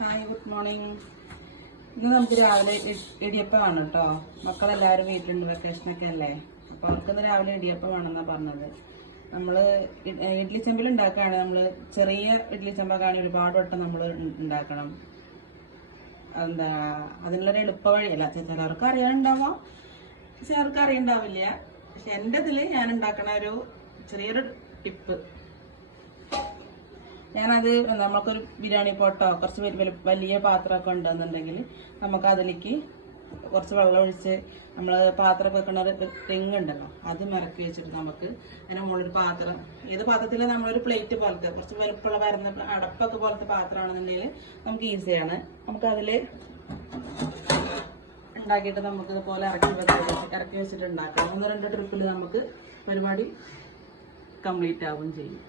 Hi, good morning. ഇന്ന് നമുക്ക് രാവിലെ ഇടിയപ്പമാണ് കേട്ടോ. മക്കളെല്ലാവരും വീട്ടിലുണ്ട്, വെക്കേഷനൊക്കെ അല്ലേ. അപ്പോൾ അവർക്കിന്ന് രാവിലെ ഇടിയപ്പം വേണമെന്നാണ് പറഞ്ഞത്. നമ്മൾ ഇഡ്ഡലി ചെമ്പിൽ ഉണ്ടാക്കുകയാണ്. നമ്മൾ ചെറിയ ഇഡ്ഡലി ചെമ്പൊക്കെയാണ് ഒരുപാട് വട്ടം നമ്മൾ ഉണ്ടാക്കണം. എന്താ അതിനുള്ളൊരു എളുപ്പ വഴിയല്ല. ചിലർക്ക് അറിയാനുണ്ടാവാം, ചിലർക്ക് അറിയണ്ടാവില്ല. പക്ഷെ എൻ്റെ ഇതിൽ ഞാൻ ഉണ്ടാക്കണ ഒരു ചെറിയൊരു ടിപ്പ്. ഞാനത് നമുക്കൊരു ബിരിയാണി പോട്ടോ കുറച്ച് വലിയ പാത്രമൊക്കെ ഉണ്ടെന്നുണ്ടെങ്കിൽ നമുക്ക് അതിലേക്ക് കുറച്ച് വെള്ളം ഒഴിച്ച് നമ്മൾ പാത്രം വെക്കുന്ന ഒരു റിങ് ഉണ്ടല്ലോ, അത് മിറക്കി വെച്ചിട്ട് നമുക്ക് അതിന് മുകളിലൊരു പാത്രം, ഏത് പാത്രത്തിൽ നമ്മളൊരു പ്ലേറ്റ് പോലത്തെ കുറച്ച് വലുപ്പമുള്ള വരുന്ന അടപ്പൊക്കെ പോലത്തെ പാത്രമാണെന്നുണ്ടെങ്കിൽ നമുക്ക് ഈസിയാണ്. നമുക്കതിൽ ഉണ്ടാക്കിയിട്ട് നമുക്ക് ഇതുപോലെ ഇറക്കി വെച്ചിട്ട് ഉണ്ടാക്കാം. 1-2 ട്രിപ്പിൽ നമുക്ക് പരിപാടി കംപ്ലീറ്റ് ആവുകയും ചെയ്യും.